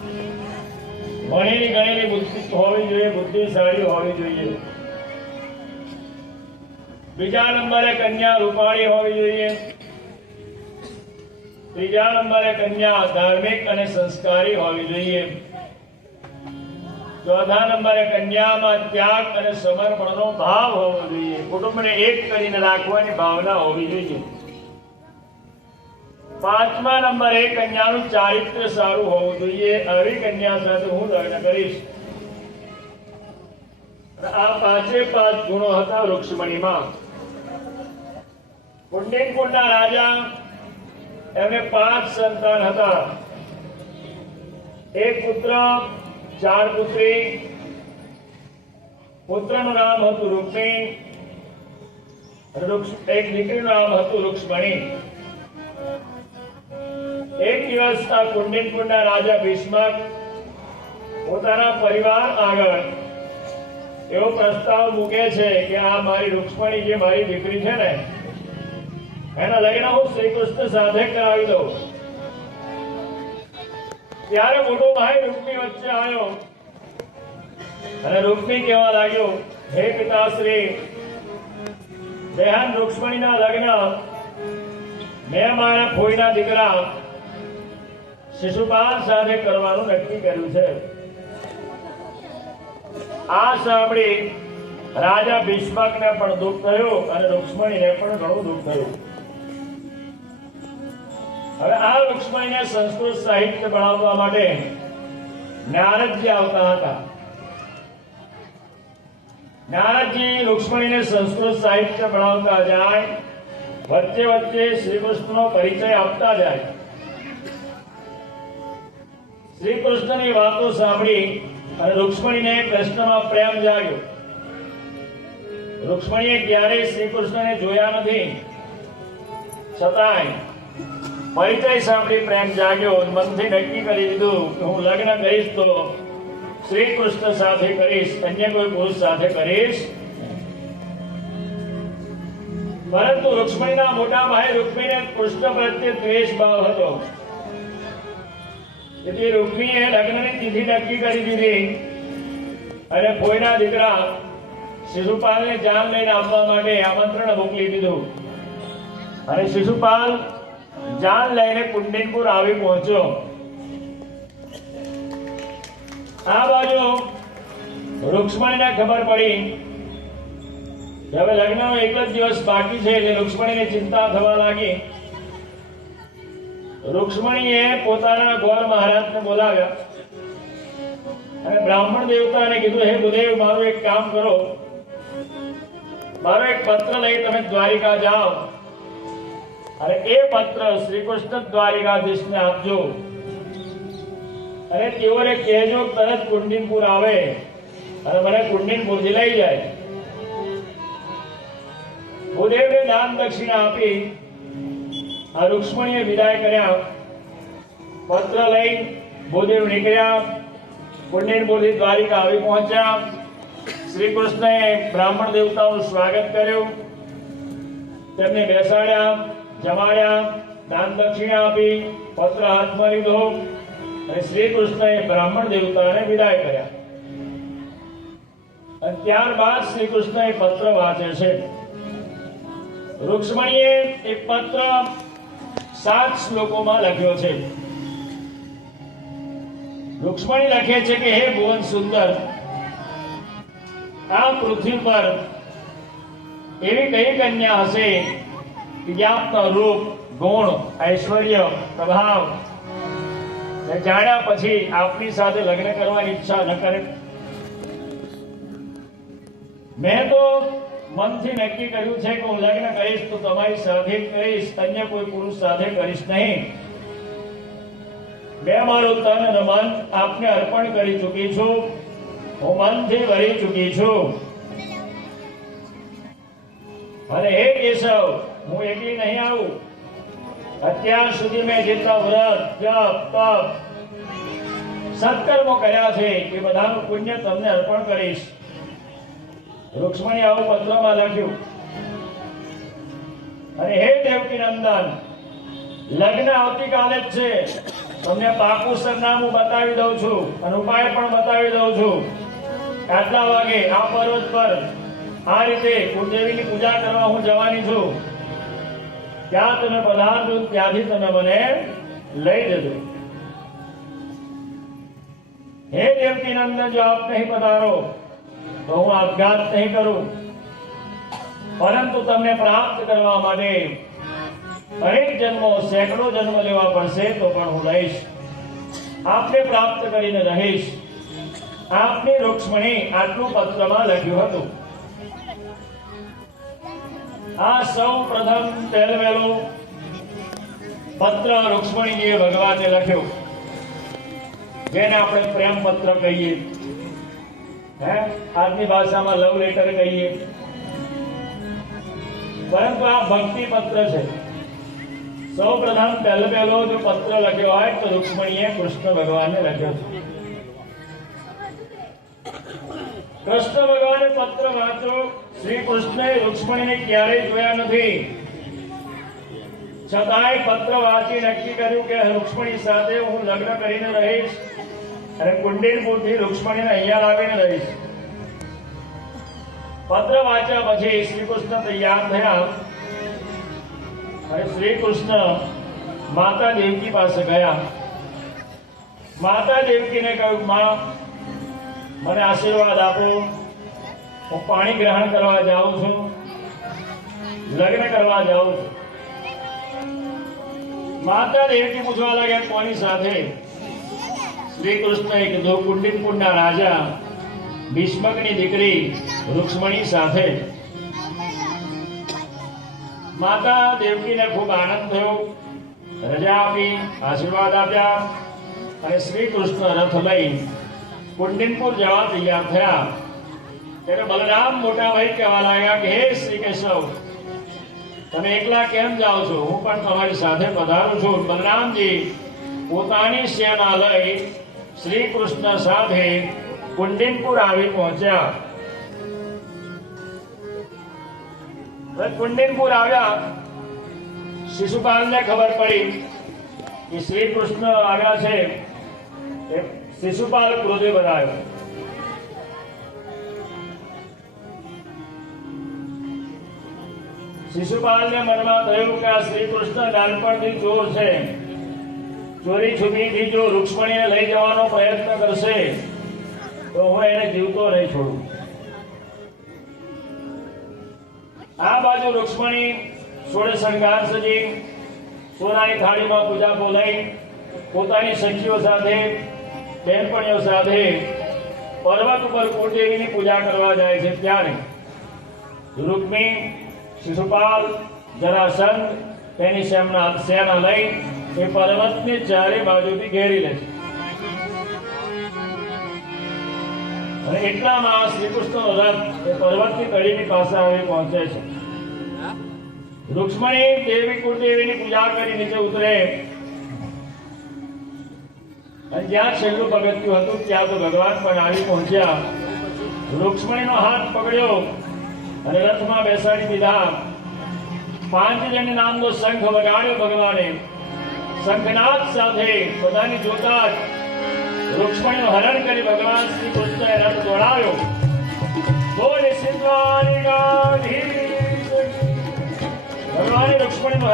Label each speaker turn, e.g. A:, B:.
A: ભણેલી ગણેલી બુદ્ધિ હોવી જોઈએ, બુદ્ધિશાળી હોવી જોઈએ. બીજા નંબરે કન્યા રૂપાળી હોવી જોઈએ. ત્રીજા નંબરે કન્યા ધાર્મિક અને સંસ્કારી હોવી જોઈએ. ચોથા નંબરે કન્યામાં ત્યાગ અને સમર્પણનો ભાવ હોવો જોઈએ. કુટુંબને એક કરીને રાખવાની ભાવના હોવી જોઈએ. પાંચમા નંબરે કન્યાનું ચારિત્ર સારું હોવું જોઈએ. આવી કન્યા સાથે હું લગ્ન કરીશ. આ પાંચે પાંચ ગુણો હતા રૂક્ષ્મણીમાં. કુંડિનકુંડના રાજા એમને પાંચ સંતાન હતા. એક પુત્ર, ચાર પુત્રી. પુત્રનું નામ હતું રૂક્મિણી એક દીકરીનું નામ હતું રૂક્ષ્મણી. એક દિવસ આ ના રાજા ભીષ્મક પોતાના પરિવાર આગળ એવો પ્રસ્તાવ મૂકે છે કે આ મારી રૂક્ષ્મણી જે મારી દીકરી છે ને, એના લગ્ન હું શ્રી કૃષ્ણ સાથે કરાવી દઉં. ત્યારે મોટો ભાઈ રૂપમી વચ્ચે આવ્યો. અને રૂપમી કહેવા લાગ્યો, હે પિતાશ્રી બેહાન રૂક્ષ્મણીના લગ્ન, મેં મારા ફોઈના દીકરા શિશુપાલ સાથે કરવાનું નક્કી કર્યું છે. આ સાંભળી રાજા ભીષ્મકને પણ દુઃખ થયું અને રૂક્ષ્મણીને પણ ઘણું દુઃખ થયું. હવે આ રૂક્ષ્મણીને સંસ્કૃત સાહિત્ય ભણાવવા માટે નારદજી આવતા હતા. નારદજી રૂક્ષ્મણીને સંસ્કૃત સાહિત્ય ભણાવતા જાય, વચ્ચે વચ્ચે શ્રી કૃષ્ણનો પરિચય આપતા જાય. શ્રી કૃષ્ણની વાતો સાંભળી અને રૂક્ષ્મણીને કૃષ્ણમાં પ્રેમ જાગ્યો. રૂક્ષ્મણીએ ક્યારેય શ્રી કૃષ્ણને જોયા નથી. છતાંય પરિચય સાંભળી પ્રેમ જાગ્યો મનથી નક્કી કરી દીધું કે હું લગ્ન કરીશ તો શ્રી કૃષ્ણ સાથે કરીશ, અન્ય કોઈ પુરુષ સાથે કરીશ. પરંતુ રૂક્ષ્મણીના મોટા ભાઈ રૂક્મીને કૃષ્ણ પ્રત્યે દ્વેષ ભાવ હતો. તેથી રૂક્મીએ લગ્નની તિથિ નક્કી કરી દીધી. અને ફોઈના દીકરા શિશુપાલને જાન લઈને આવવા માટે આમંત્રણ મોકલી દીધું. અને શિશુપાલ જાન લઈને કુંડિનપુર આવી પહોંચ્યો. આ બાજુ રૂક્ષ્મણીને ખબર પડી હવે લગ્નનો એક જ દિવસ બાકી છે, એટલે રૂક્ષ્મણીને ચિંતા થવા લાગી. રૂક્ષ્મણીએ પોતાના ગોર મહારાજને બોલાવ્યા. અને બ્રાહ્મણ દેવતાને કીધું, હે ગુદેવ મારું એક કામ કરો. મારો એક પત્ર લઈ તમે દ્વારિકા જાઓ. અને એ પત્ર શ્રી કૃષ્ણ દ્વારિકાધીશને આપજો. અને તેઓને કહેજો તરત કુંડિનપુર આવે અને મને કુંડિનપુરથી લઈ જાય. ગુદેવને દાન દક્ષિણા આપી આ રૂક્ષ્મણીએ વિદાય કર્યા. પત્ર લઈ ભૂદેવ નીકળ્યા. કુંડિનપુરથી દ્વારિકા આવી પહોંચ્યા. શ્રી કૃષ્ણએ બ્રાહ્મણ દેવતાઓનું સ્વાગત કર્યું. તેમને બેસાડ્યા, જમાડ્યા, દાન દક્ષિણા આપી, પત્ર હાથમાં લીધો અને શ્રી કૃષ્ણએ બ્રાહ્મણ દેવતાને વિદાય કર્યા. અને ત્યારબાદ શ્રી કૃષ્ણએ પત્ર વાંચે છે. રૂક્ષ્મણીએ એ પત્ર સાત શ્લોકોમાં લખ્યો છે. રૂક્ષ્મણી લખે છે કે, હે ભુવન સુંદર, આ પૃથ્વી પર એવી કઈ કન્યા હશે કે જે આપનો રૂપ, ગુણ, ઐશ્વર્ય, પ્રભાવ જાણ્યા પછી આપની સાથે લગ્ન કરવાની ઈચ્છા ન કરે? મેં તો મનથી નક્કી કર્યું છે કે હું લગ્ન કરીશ, તો તમારી સાથે કરીશ, અન્ય કોઈ પુરુષ સાથે કરીશ નહીં. મેં મારું તન અને મન આપને અર્પણ કરી ચૂકી છું. હું મનથી ભરી ચૂકી છું. અને હે કેશવ, હું એકલી નહીં આવું. અત્યાર સુધી મેં જેટલા વ્રત, જપ, તપ, સત્કર્મો કર્યા છે, એ બધાનું પુણ્ય તમને અર્પણ કરીશ. રૂક્ષ્મણી આવું પત્રમાં લખ્યું. અને હે દેવકી નંદન, લગ્ન આવતીકાલે જ છે. તમને પાકું સરનામું બતાવી દઉં છું અને ઉપાય પણ બતાવી દઉં છું. આટલા વાગે આ પર્વત પર આ રીતે કુળદેવીની પૂજા કરવા હું જવાની છું. ત્યાં તમે પધારજો ત્યાંથી તમે મને લઈ જજો. હે દેવકી નંદન, જો આપ નહીં પધારો તો હું આપઘાત નહીં કરું. પરંતુ તમને પ્રાપ્ત કરવા માટે અનેક જન્મો સેંકડો જન્મ લેવા પડશે તો પણ હું લઈશ. આપને પ્રાપ્ત કરીને રહીશ. આપની રૂક્ષ્મણી આટલું પત્રમાં લખ્યું હતું. આ સૌ પ્રથમ પહેલવેલો પત્ર રૂક્ષ્મણીજીએ ભગવાને લખ્યો. જેને આપણે પ્રેમ પત્ર કહીએ. આજની ભાષામાં લવ લેટર કહીએ. પરંતુ આ ભક્તિ પત્ર છે. સૌ પ્રથમ પહેલો પહેલો જો પત્ર લખ્યો હોય તો રૂક્ષ્મણીએ કૃષ્ણ ભગવાનને લખ્યો છે. કૃષ્ણ ભગવાને પત્ર વાંચો શ્રી કૃષ્ણએ રૂક્ષ્મણીને ક્યારેય જોયા નથી. છતાંય પત્ર વાંચી નક્કી કર્યું કે રૂક્ષ્મણી સાથે હું લગ્ન કરીને રહીશ. અને કુંડીરપુરથી રૂક્ષ્મણીને અહીંયા લાવીને લઈશ. પત્ર વાંચ્યા પછી શ્રી કૃષ્ણ તૈયાર થયા. અને શ્રી કૃષ્ણ માતા દેવકી પાસે ગયા. માતા દેવકીને કહ્યું, માં, મને આશીર્વાદ આપો. હું પાણી ગ્રહણ કરવા જાઉં છું. લગ્ન કરવા જાઉં છું. માતા દેવકી પૂછવા લાગ્યા, કોની સાથે? શ્રી કૃષ્ણએ કીધું કુંડિનપુરના રાજા, ભીષ્મકની દીકરી રૂક્ષ્મણી સાથે. માતા દેવકીને ખૂબ આનંદ થયો. રજા આપી, આશીર્વાદ આપ્યા અને શ્રી કૃષ્ણ રથ લઈ કુંડિનપુર જવા તૈયાર થયા. ત્યારે બલરામ મોટા ભાઈ કહેવા લાગ્યા કે, હે શ્રી કેશવ, તમે એકલા કેમ જાઓ છો? હું પણ તમારી સાથે પધારું છું. બલરામજી પોતાની સેના લઈ શ્રી કૃષ્ણ સાથે કુંડિનપુર આવી પહોંચ્યા. કુંડિનપુર આવ્યા. શિશુપાલને ખબર પડી કે શ્રી કૃષ્ણ આવ્યા છે. શિશુપાલ ક્રોધે બનાવ્યો શિશુપાલને મનમાં થયું કે આ શ્રી કૃષ્ણ નાનપણથી ચોર છે. ચોરી છુપીથી જો રૂક્ષ્મણીને લઈ જવાનો પ્રયત્ન કરશે, તો હું એને જીવતો નહીં છોડું. આ બાજુ રૂક્ષ્મણી સોળે શણગાર સજી, સોનાની થાળીમાં પૂજા બોલાઈ પોતાની સખીઓ સાથે, બહેનપણીઓ સાથે પર્વત ઉપર કુળદેવીની પૂજા કરવા જાય છે ત્યારે રૂક્મી શિશુપાલ જરાસંઘ તેની સેના સેના લઈ એ પર્વતને ચારે બાજુથી ઘેરી લે છે. અને એટલામાં શ્રી કૃષ્ણનો રથ એ પર્વતની તળીની પાસે આવી પહોંચે છે. રૂક્ષ્મણી દેવી કુળદેવીની પૂજા કરી નીચે ઉતરે. અને જ્યાં છેલ્લું પગથિયું હતું, ત્યાં તો ભગવાન પણ આવી પહોંચ્યા. રૂક્ષ્મણીનો હાથ પકડ્યો અને રથમાં બેસાડી દીધા. પાંચ જણ નામનો શંખ વગાડ્યો ભગવાને. શંખનાદ સાથે પોતાની જોતા જ રૂક્ષ્મણીનું હરણ કરી ભગવાન શ્રી કૃષ્ણએ રથ દોડાવ્યો. બોલે ગાંધી ભગવાને રૂક્ષ્મણીનું